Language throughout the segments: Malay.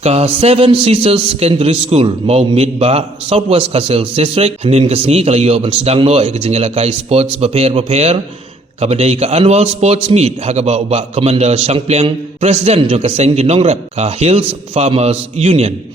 Ka Seven Sisters Secondary School mau midba Southwest Kasel District hanin kesni kalayo ban sedang no ikajengela kai sports baper kabadai ka annual sports meet hagaba uba Commander Shangpleng President jong kaseng ginongrap ka Hills Farmers Union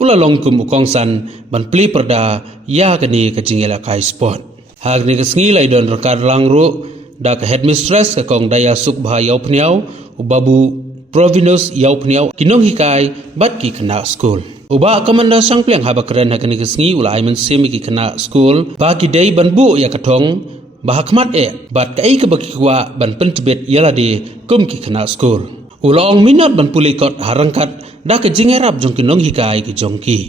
ulalong kum ukongsan ban pli perda ya kani kajengela kai sport hagni kesni lai don rekar langru da ka headmistress ka kong daya suk bha yau pniau ubabu Provinus yau pniau kinong hikai bat ki kena school. Uba Commander Shangpleng haba keren hakani kesngi ula aiman semi ki kena school ba ki dei ban bu ya katong bahakmat bat kai ka baki kwa ban pentebet yala de kum ki kena school. Ula ong minat ban pulikot harangkat da ka jingerap jong kinong hikai ki jongki.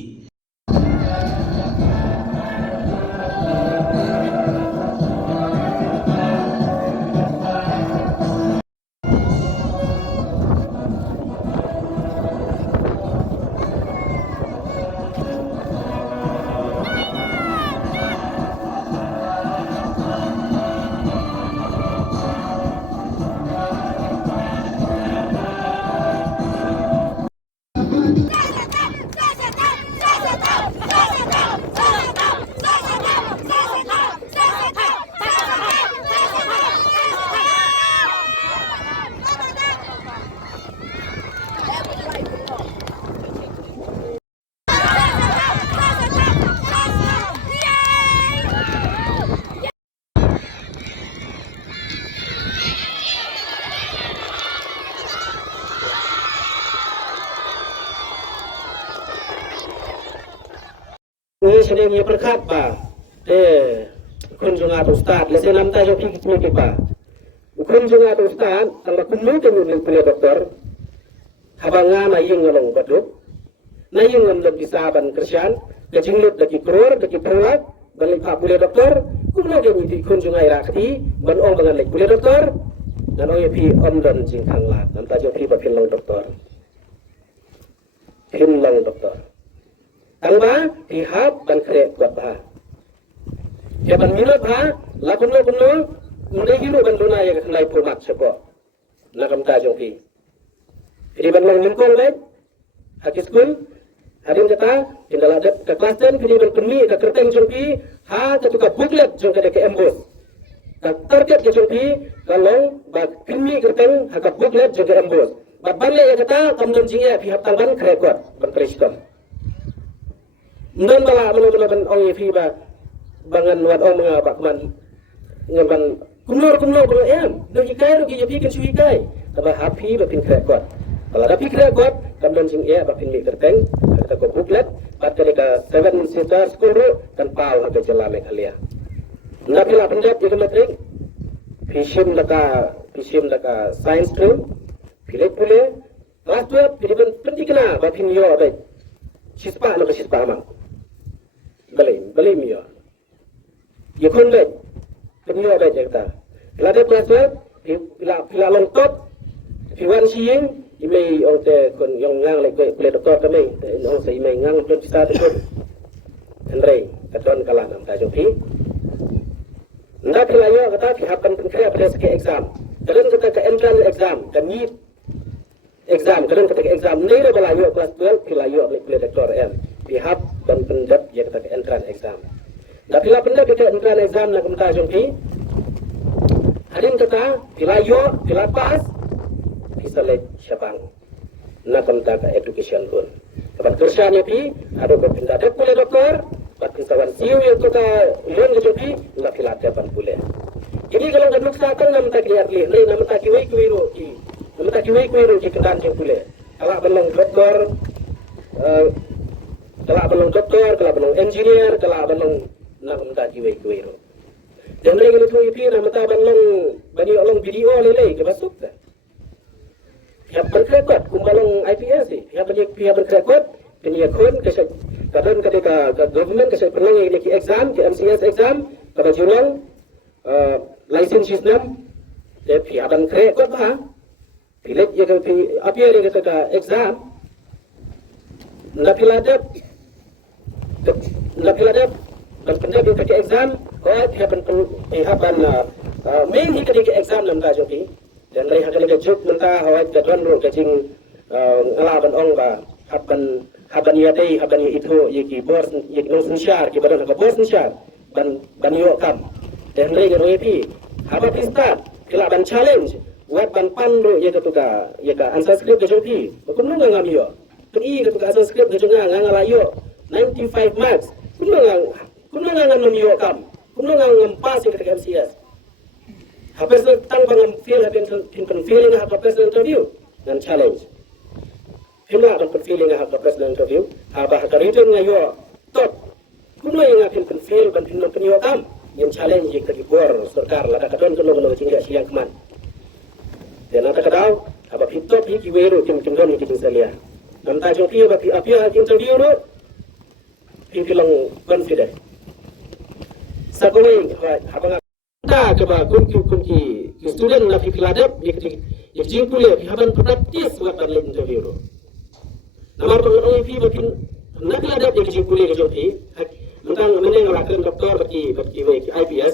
Sedang ia berkat ba, kunjungan ustad, lesai nam tayo kiki ba, kunjungan ustad, kalau kunjung kemudian punya doktor, habanga na yung ngalong baduk, na yung ngalong disaban kersian, kajinglut daki kror, daki pulak, balik pa punya doktor, kunjung di kunjungan irakti, ban ong bangan lek punya doktor, dan ong yapi omdan jingkang lat, nam tayo pi ba pinlong doktor, Tangba pihak dan kerek buat bah. Jaban minat bah, lakon mulai hidup banduna yang kenai pumat sepo. Nakam tajong pi. Jadi bandung nyungkong lek, haki school, hari ini kata, tinggal ada ke kelas 10, jadi bandung kemi, ke kerteng jong pi, ketuka booklet jong ke embus. Target jong pi, kalau bak kemi kerteng, ke booklet jong ke embus. Bak balik yang kata, kamdun jingnya pihak tangban kerek buat, berperiskom. Ndon bala menolong ong fi ba bangan wat ong mga bakman ngaban kumlor ba do hikai do ki kan sui kai aba happy ba pin krek kot bala rapi krek kot kamdon sing ba pin mi terteng ta ko booklet pat ka 7 sisters school kan pal ha jela me khalia na pila pendap je matrik fishim laka science stream pilek pule kelas 12 jadi pentikna ba pin yo ba sispa mang Beli mio. Ya kon le. Penyo ada cerita. Bila ada kelas bila lengkap, piwan siang, imei orang kon yang ngang lagi boleh doktor kami, orang saya imei ngang belum bisa tukar. Andre, katuan kalah nam tajuk pi. Nda bila yo kata pihakkan pengkria pada segi exam. Kadang kita ke entrance exam, dan NEET exam, kadang kita ke exam. Nira bila yo kelas 12, bila yo boleh doktor pihak dan pendap yang kita ke entrance exam. Dan bila pendap kita entrance exam nak minta jongki, hari ini kata bila pas, kita lek syabang nak minta ke education loan. Dapat kerjanya pi, ada berpindah dek boleh doktor, dapat kisawan siu yang kita loan jongki, nak bila dapat boleh. Jadi kalau kita mengatakan nak minta kelihat leh, nak minta kiwai kuiru ki kendan jong boleh. Kalau belum doktor kalau abang doktor, kalau abang engineer, kalau abang nak minta kiwai. Dan lagi itu ipi nak minta abang bani orang video lelai ke masuk tak? Pihak berkerekot, kumbalong IPS ni. Pihak berkerekot, penyakun kadang ketika government kesal pernah yang exam, MCS exam, kalau jualan license system, pihak berkerekot bah. Pilih ya apa yang kita exam, nak piladap dan pendap ke exam ko pihak main hi ke exam lam ta joki dan lai hakale ke juk menta hawai ke don ro ke jing ala ban ong ba haban ya dei haban ya itu yaki bos yaki nong sensyar ki badan ka bos sensyar ban yo kam dan rei ga OAP haba start kila ban challenge wat ban pando ya ka answer script ga jongpi kun nong ngam yo i ka answer script ga jonga ngala yo 95 marks kun nong ngam yo kam kun nong ngam pass ka MCS habis tang bang feel habin feeling ha personal interview dan challenge himla ban feeling ha personal interview aba ha written ngayo tot kuno yang akan feel ban pinyo kam yang challenge yang bor sarkar la ka don kuno cingga siang keman dan ata kadau aba pitop hi ki wero kim don ki salia nam ta jong pi aba apia interview ro pilang confident sakowe aba ta coba kunki student na fi kiladap ya jingkule fi haban practice wa ban interview ro namar ko OAP bakin na kiladap ya jingkule ke jopi mentang meneng rakan doktor baki IPS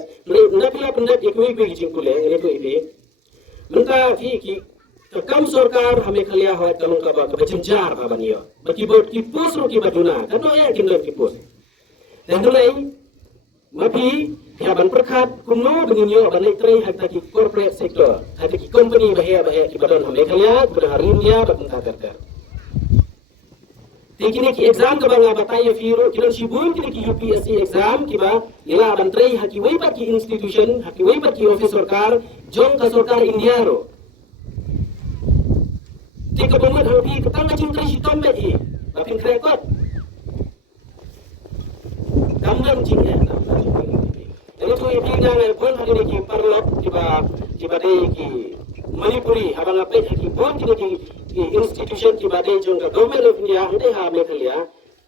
na kiladap ya kuwi jingkule ele ko ibe mentang ki kam sarkar hame khalia hoy kalong ka ba jinjar ba baniyo baki bot ki pos ro ki baduna kano ya kinler ki pos dan mulai mapi ban perkat kuno dengan yo ban letrai hatta ki corporate sector hatta ki company bahaya ki badan hame khalia berharin ya batun takar tikini ki exam ka banga bataya firo kiran shibun ki UPSC exam ki ba ila ban trai haki wai ba ki institution haki wai ba ki office sarkar jong ka sarkar India ro tika bomat habi katanga jingkri shitombe i bapin krekot damdam jingya ini tu ibu nang pun hari ni parlok tiba dei ki Manipuri habang apet ki pun ki institution ki badai jong ka government of India ande ha Meghalaya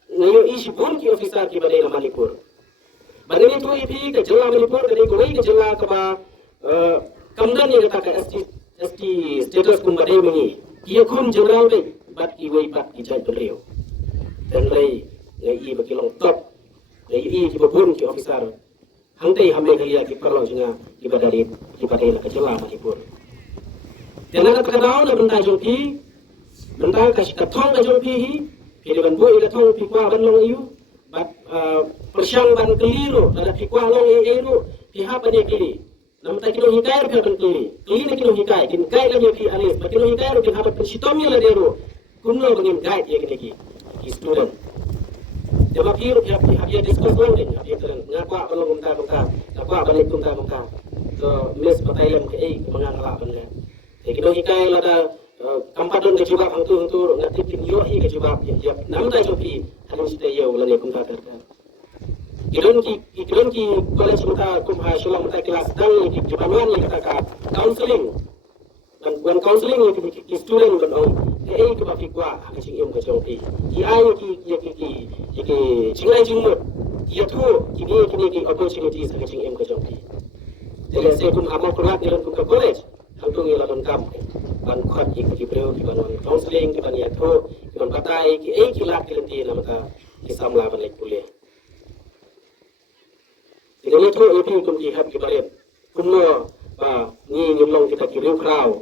ngayo isi pun ki officer ki badai Manipur badai tu ibu ke jela Manipur ke goi ke jela ka ba kamdan ni kata ka ST status kum badai mengi kia kun general be bat ki wei bat ki jai beliau dan rei ngai bakilong top ngai ki pun ki officer hangtei hame kaya ki parlo jinga ki badai la kajela Manipur tena ka kadao na benda jongki benda ka thong na jongpi hi pili ban boi ka thong pikwa ban long yu bat persyang ban keliro ada pikwa long ero pi ha bane kili nam ta kilo hikai ro ban kili na kilo hikai kin kai la pi alis ba kilo hikai ro pi ha bat sitomi la dero kunno bangin guide ye ki student jama piro dia discuss lang din dia terang ngakwa balong bangka ngakwa balik bangka so mes patailam ke mga ngalaban le kino hikai la da kampadon ke juga hangtu ngati pinyo hi ke juga ya nam da jopi halu site yo la ne bangka ter kidon ki college mata kumha shulam mata kelas dang ki jubanan ni kata counseling dan bukan counseling ki student kan ong ke ba fikwa ka sing yom ka jopi ki ai ki jingai jingmut ya tu kini opportunities ka sing yom ka jopi jadi saya kum amal kurat dalam kum college hangtung ila don kam ban khat ki preo ki ban counseling ki ban ya tu ki ban katai ki lak ki na mata ki samla ban lek kuliah jadi tu itu kum ki hab ki bare kum no ba ni nyumlong kita ki riu krau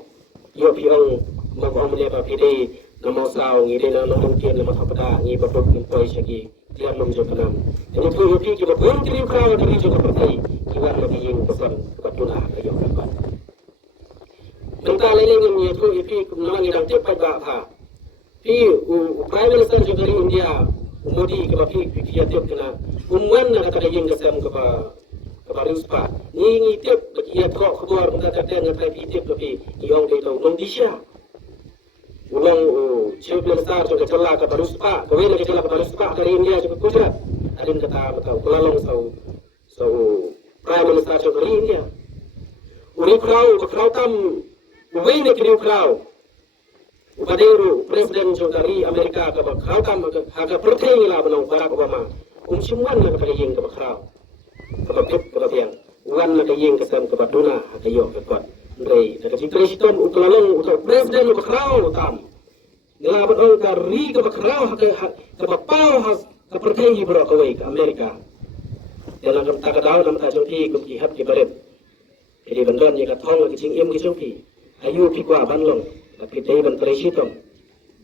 yo pi ong ma ko amle ba pi dei namo sao ngi de na nong tien na ma thapada ngi ba pok poi saki dia lom jo kanam ini tu yo pi ki ba pun ki riu krau di jo ka pai ki wan ma ing pesan ka tuna ka yo ka ba nta lele ngi tu yo pi kum na ngi dang te pa ba ha pi prime minister jo dari India Modi ke ba pi ya te kana umwan na ka ing ka sam ka ba Rispa ni tiap dia kok keluar kata dengan tapi tiap tapi yang kita belum bisa ulang chief minister juga celah ke Rispa kau ini celah ke Rispa dari India juga Gujarat ada kata betul kalau so prime minister juga dari India uri crowd tam uwe ne kiri crowd upaderu presiden juga dari Amerika ke crowd tam agak pertanyaan lah benang Barack Obama semua nak pergi ke crowd kebagian wan na kayeng kasam kabaduna kayo kapot ndai daga sikreton ukalalong uta presiden ko kraw tam ngalaban ong kari ka kraw ka papaw ka pertay bro ka way ka Amerika dalam kam takadaw nam ta joti kum ki hab ki baret jadi bandon ni ka thong ki ching em ki chong ki ayu ki kwa banlong tapi tay ban presitong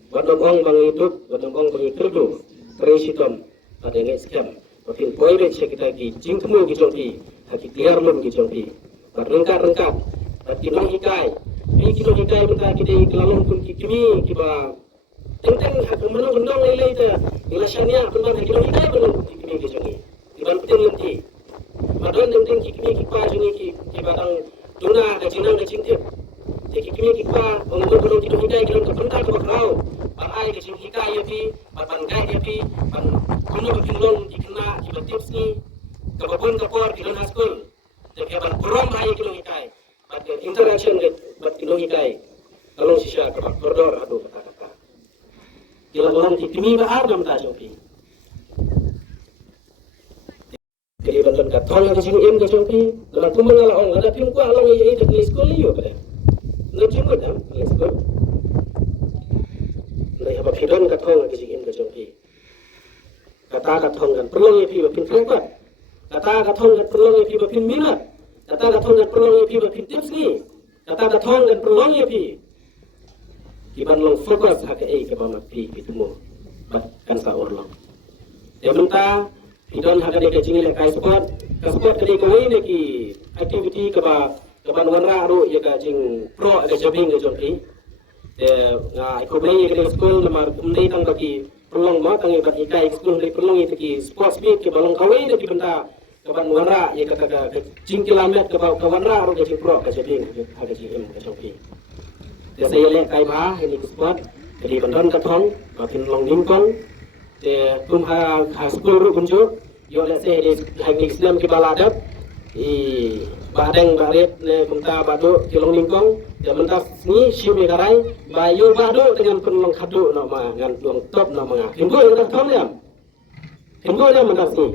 Wadong ong bang YouTube, wadong ong bang kerdu, kresitom, pada ingat skam. Makin poibet kita ki jingkemu ki jongpi, haki tiar lum ki jongpi. Rengkat, makin long hikai. Pi kilo hikai bentar kita kelalong pun ki kimi kiba. Tentang hak menong lelai ta. Ilasanya bentar haki long hikai benong ki kimi ki jongpi. Iban penting lenti. Madon tentang ki kimi ki pa jongi ki barang tuna da jinang da jingtip. Ki kimi ki pa mengambil benong ki hikai ki long bentar ke bakrau. Ai ke sini hikai ya pi, ban gai ya pi, ban kuno ke long di kena ki tips ni. Ke babun ke por ki long school. Jadi ban berom ai ki long hikai. Bat interaction ke bat ki long hikai. Kalau sisa ke koridor aduh kata-kata. Kila orang ki kimi ba ar nam ta jopi. Jadi ban ka thong ke sini em ke jopi. Kalau tu mengala ong ada pim ko along ye ke school yo pada. Ngerti mo dah school. Apa firman katong ke sini ke jongpi kata katong kan perlu ye pi bapin kangkat kata katong kan perlu ye pi bapin minat kata katong kan perlu ye pi bapin tips ni kata katong kan perlu ye pi kiban long fokus hak ke bama pi temu bat kan sa orlong ya benta hidon hak de ke jingi le kai sport ke de ko ni ki activity ke ba wanra ro ye ka jing pro ke jogging ke jongpi aku beli ke school nomor umday tang bagi perlong ma tang ibat ikai school dari perlong itu ki sports meet ke balong kawai dari benda ke ban wara ye kata ke jing kilometer ke wanra ro ke jing pro ke jadi ada jing ke sopi ya saya le kai ma ini ke sport jadi bandan ke thong makin long ningkong te tum ha school ro kunjo yo le se di hang Islam ke baladap badeng baret ne kumta bado kilong ningkong ya mentas ni siu garai bayu bado dengan penlong khadu no ma ngan duang top no ma kimbo yang tak tahu ya kimbo yang mentas ni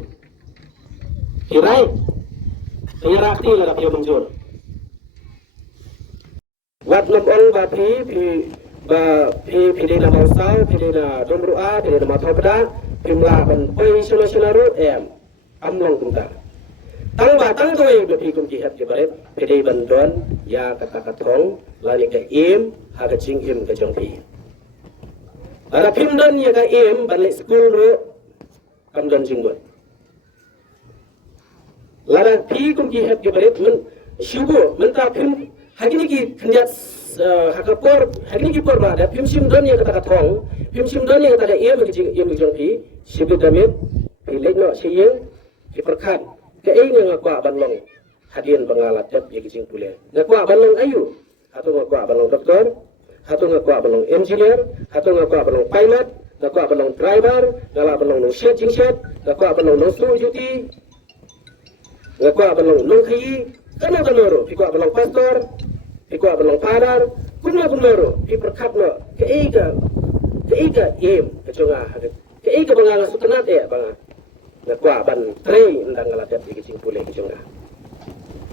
kirai penyerakti lah tapi muncul wat lobong ba pi de na mausau pi de na domrua pi de na matopda pimla ban poi solo em amlong kumta tang tu yang lebih kum jihad ke barat pedai bantuan ya kata katong lari ke im haga jing im ke jongpi ada pimdan ya ke im balik school ro kamdan jingbuat lara pi kum jihad ke barat men syugo menta pim hagi ni ki kenjat hakapor hagi ni ki por ba ada pim simdan ya kata katong pim simdan ya kata im ke jing im ke jongpi sibut damit pilek no siyeng ki perkat ke yang ngakwa banlong hadian pengalat jab ya kicing pule ngakwa banlong ayu atau ngakwa banlong doktor atau ngakwa banlong engineer atau ngakwa banlong pilot ngakwa banlong driver ngala banlong shed jingshed ngakwa banlong nosu juti ngakwa banlong nongkhi kana banoro pikwa banlong pastor pikwa banlong padar kunna pi perkatno ke ega em keconga ke ega bangala sutenat ya banga ngakwa ban trei ndang ngala jab ya kicing pule keconga